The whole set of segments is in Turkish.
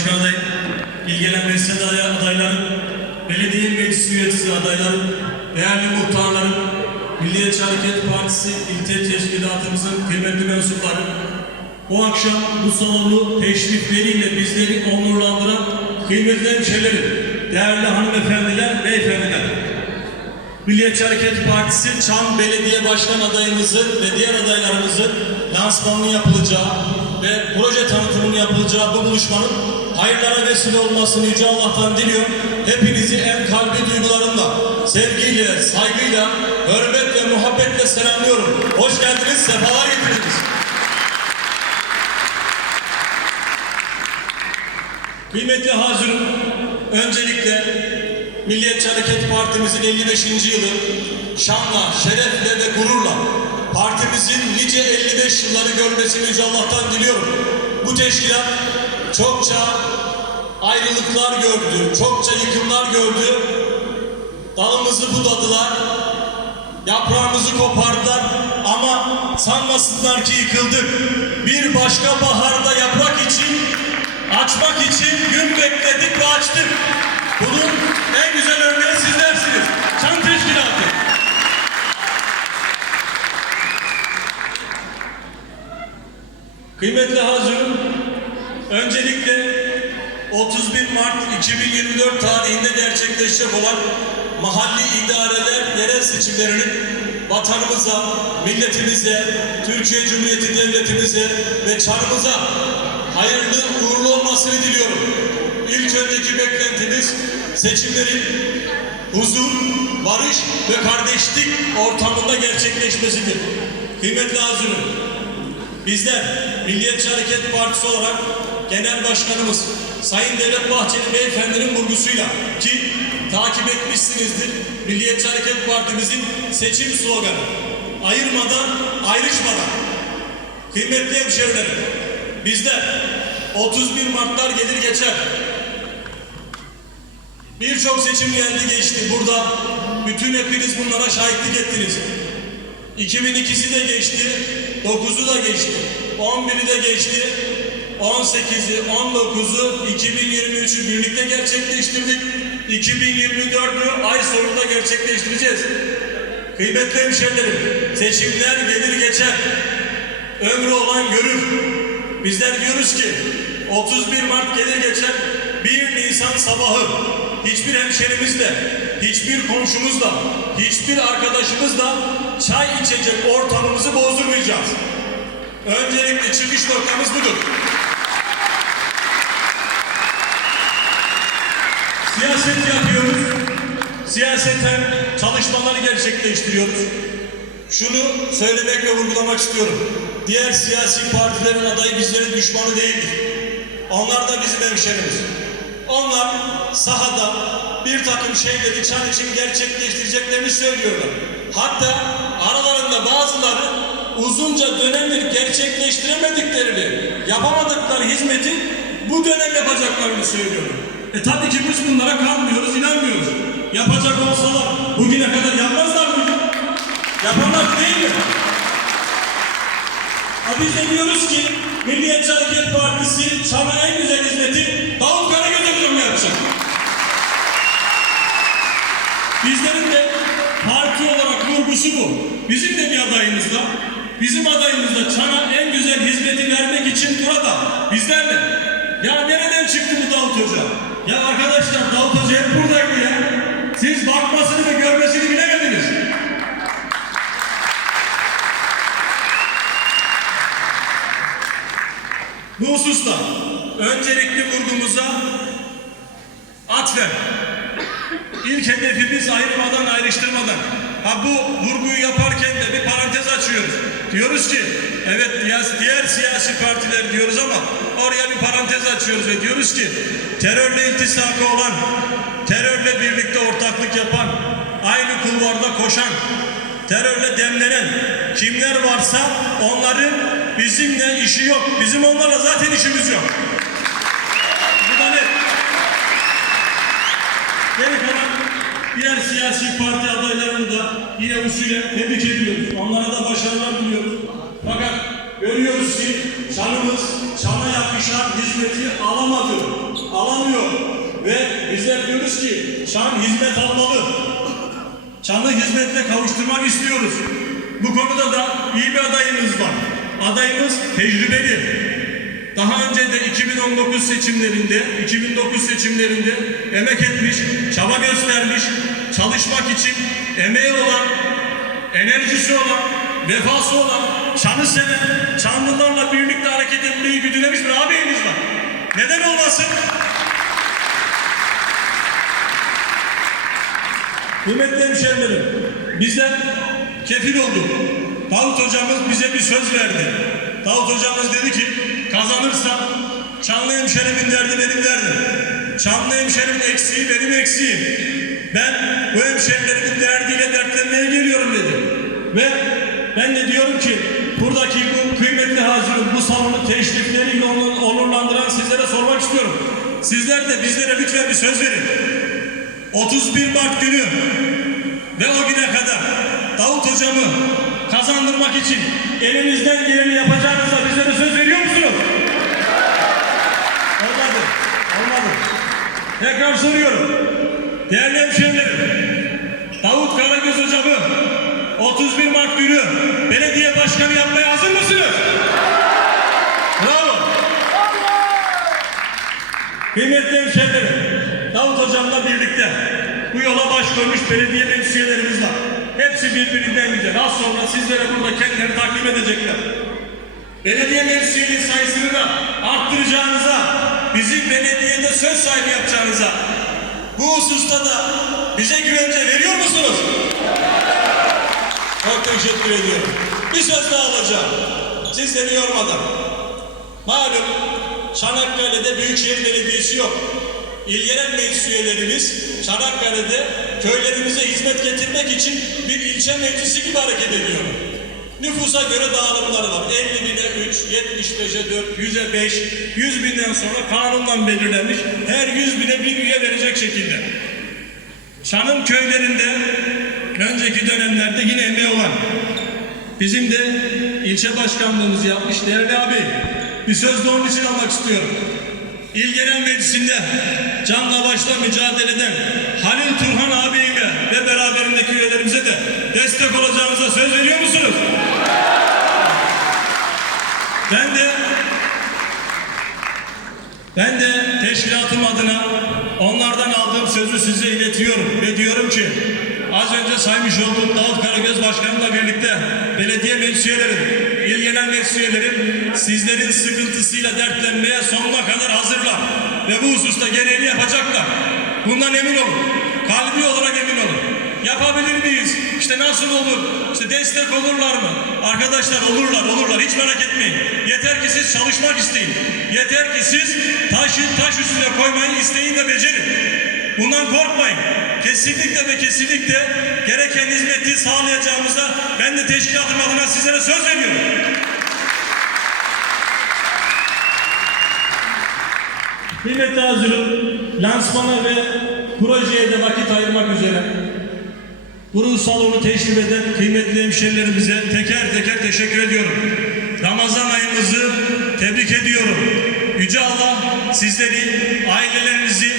Belediye Başkanı adayı, ilgilenen meclis adayı adaylarım, belediye meclis üyesi adaylarım, değerli muhtarlarım, Milliyetçi Hareket Partisi İlçe Teşkilatımızın kıymetli mensupları, bu akşam bu salonu teşrifleriyle bizleri onurlandıran kıymetli hemşehrilerim, değerli hanımefendiler, beyefendiler, Milliyetçi Hareket Partisi Çam Belediye Başkan adayımızı ve diğer adaylarımızı lansmanının yapılacağı ve proje tanıtımının yapılacağı bu buluşmanın hayırlara vesile olmasını Yüce Allah'tan diliyorum. Hepinizi en kalbi duygularımla, sevgiyle, saygıyla, hürmet muhabbetle selamlıyorum. Hoş geldiniz, sefalar getirdiniz. Kıymetli hazırım, öncelikle Milliyetçi Hareket Partimizin 55. yılı şanla, şerefle ve gururla partimizin nice 55 yılları görmesini Yüce Allah'tan diliyorum. Bu teşkilat çokça ayrılıklar gördü, çokça yıkımlar gördü. Dalımızı budadılar, yaprağımızı kopardılar ama sanmasınlar ki yıkıldık. Bir başka baharda yaprak için, açmak için gün bekledik ve açtık. Bunun en güzel örneği sizlersiniz. Çan Teşkilatı. Kıymetli hazırım, öncelikle 31 Mart 2024 tarihinde gerçekleşecek olan mahalli idareler yerel seçimlerinin vatanımıza, milletimize, Türkiye Cumhuriyeti Devletimize ve çarımıza hayırlı uğurlu olmasını diliyorum. İlk önceki beklentimiz seçimlerin huzur, barış ve kardeşlik ortamında gerçekleşmesidir. Kıymetli hazırım, Bizler Milliyetçi Hareket Partisi olarak Genel Başkanımız Sayın Devlet Bahçeli Beyefendi'nin vurgusuyla ki takip etmişsinizdir Milliyetçi Hareket Partimizin seçim sloganı. Ayırmadan ayrışmadan kıymetli hemşehrilerim bizler 31 Mart'lar gelir geçer. Birçok seçim geldi geçti burada. Bütün hepiniz bunlara şahitlik ettiniz. 2002'si de geçti, 9'u da geçti, 11'i de geçti, 18'i, 19'u, 2023'ü birlikte gerçekleştirdik. 2024'ü ay sonunda gerçekleştireceğiz. Kıymetli hemşehrilerim, seçimler gelir geçer. Ömrü olan görür. Bizler diyoruz ki 31 Mart gelir geçer, 1 Nisan sabahı hiçbir hemşerimizle, hiçbir komşumuzla, hiçbir arkadaşımızla çay içecek ortamımızı bozdurmayacağız. Öncelikle çıkış noktamız budur. Siyaset yapıyoruz. Siyaseten çalışmaları gerçekleştiriyoruz. Şunu söylemek ve vurgulamak istiyorum. Diğer siyasi partilerin adayı bizlerin düşmanı değildir. Onlar da bizim hemşerimiz. Onlar sahada bir takım şeyleri çan için gerçekleştireceklerini söylüyorlar. Hatta aralarında bazıları uzunca dönemdir gerçekleştiremediklerini, yapamadıkları hizmeti bu dönem yapacaklarını söylüyorlar. E tabii ki biz bunlara kalmıyoruz, inanmıyoruz. Yapacak olsalar bugüne kadar yapmazlar mıydı? Yaparlar değil mi? Ha biz de diyoruz ki Milliyetçi Hareket Partisi sana en güzel hizmeti Davut Karagöz'e hocam yapacak. Bizlerin de parti olarak vurgusu bu. Bizim de bir adayımız da. Bizim adayımız da Çan'a en güzel hizmeti vermek için burada. Bizler de. Ya nereden çıktı bu Davut Hoca? Ya arkadaşlar Davut Hoca hep buradaydı ya. Siz bakmasını ve görmesini bilemediniz. Bu hususta öncelikli vurgumuza atfen. İlk hedefimiz ayırmadan ayrıştırmadan. Ha bu vurguyu yaparken de bir parantez açıyoruz. Diyoruz ki evet diğer, siyasi partiler diyoruz ama oraya bir parantez açıyoruz ve diyoruz ki terörle iltisakı olan, terörle birlikte ortaklık yapan, aynı kulvarda koşan, terörle demlenen kimler varsa onların bizimle işi yok. Bizim onlarla zaten işimiz yok. Bu da net. Geri kalan diğer siyasi parti adaylarını da yine usulü tebrik ediyoruz. Onlara da başarılar diliyoruz. Fakat görüyoruz ki çanımız çana yakışan hizmeti alamadı, alamıyor. Ve bizler diyoruz ki çan hizmet almalı. Çanı hizmetle kavuşturmak istiyoruz. Bu konuda da iyi bir adayımız var. Adayımız tecrübeli. Daha önce de 2019 seçimlerinde, 2009 seçimlerinde emek etmiş, çaba göstermiş, çalışmak için emeği olan, enerjisi olan, vefası olan, çanı seven, çanlılarla birlikte hareket etmeyi güdülemiş bir ağabeyimiz var. Neden olmasın? Kıymetli hemşehrilerim, bizden kefil olduk. Davut hocamız bize bir söz verdi. Davut hocamız dedi ki, kazanırsam Çanlı hemşerimin derdi benim derdim. Çanlı hemşerimin eksiği benim eksiğim. Ben bu hemşerilerimin derdiyle dertlenmeye geliyorum dedi. Ve ben de diyorum ki, buradaki bu kıymetli hazırın bu salonu teşrifleriyle onu onurlandıran sizlere sormak istiyorum. Sizler de bizlere lütfen bir söz verin. 31 Mart günü ve o güne kadar Davut hocamı kazandırmak için elinizden geleni yapacağınıza bizlere söz veriyor musunuz? Olmadı. Olmadı. Tekrar soruyorum. Değerli hemşehrilerim, Davut Karagöz hocamı 31 Mart günü belediye başkanı yapmaya hazır mısınız? Bravo. Kıymetli hemşehrilerim, Davut Hocam'la birlikte bu yola baş koymuş belediye meclis üyelerimiz var. Hepsi birbirinden güzel. Az sonra sizlere burada kendilerini takdim edecekler. Belediye meclis üyeliği sayısını da arttıracağınıza, bizi belediyede söz sahibi yapacağınıza, bu hususta da bize güvence veriyor musunuz? Çok teşekkür ediyorum. Bir söz daha alacağım. Sizleri yormadan. Malum Çanakkale'de Büyükşehir Belediyesi yok. İlgilenen meclis üyelerimiz Çanakkale'de köylerimize hizmet getirmek için bir ilçe meclisi gibi hareket ediyor. Nüfusa göre dağılımları var. 50 bine 3, 75'e 4, 100'e 5, 100 binden sonra kanundan belirlenmiş her 100 bine bir üye verecek şekilde. Şan'ın köylerinde önceki dönemlerde yine emeği olan bizim de ilçe başkanlığımızı yapmış değerli abi bir söz de onun için almak istiyorum. İl Genel Meclisi'nde canla başla mücadele eden Halil Turhan abime ve beraberindeki üyelerimize de destek olacağınıza söz veriyor musunuz? Ben de ben de teşkilatım adına onlardan aldığım sözü size iletiyorum ve diyorum ki az önce saymış olduğum Davut Karagöz Başkanımla birlikte belediye meclis üyelerim, il genel meclis üyelerim sizlerin sıkıntısıyla dertlenmeye sonuna kadar hazırlar ve bu hususta gereğini yapacaklar. Bundan emin olun. Kalbi olarak emin olun. Yapabilir miyiz? İşte nasıl olur? İşte destek olurlar mı? Arkadaşlar olurlar, olurlar. Hiç merak etmeyin. Yeter ki siz çalışmak isteyin. Yeter ki siz taşı taş üstüne koymayın, isteyin ve becerin. Bundan korkmayın. Kesinlikle ve kesinlikle gereken hizmeti sağlayacağımıza ben de teşkilatım adına sizlere söz veriyorum. Kıymetli hazırım, lansmana ve projeye de vakit ayırmak üzere Burun salonu teşrif eden kıymetli hemşerilerimize teker teker teşekkür ediyorum. Ramazan ayımızı tebrik ediyorum. Yüce Allah sizleri, ailelerinizi,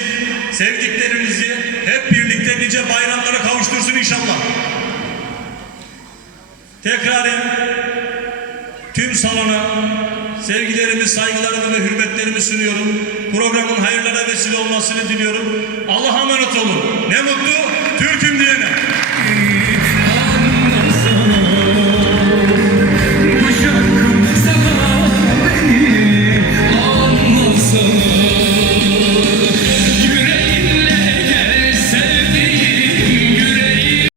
sevdiklerinizi hep birlikte nice bayramlara kavuştursun inşallah. Tekraren tüm salona sevgilerimi, saygılarımı ve hürmetlerimi sunuyorum. Programın hayırlara vesile olmasını diliyorum. Allah'a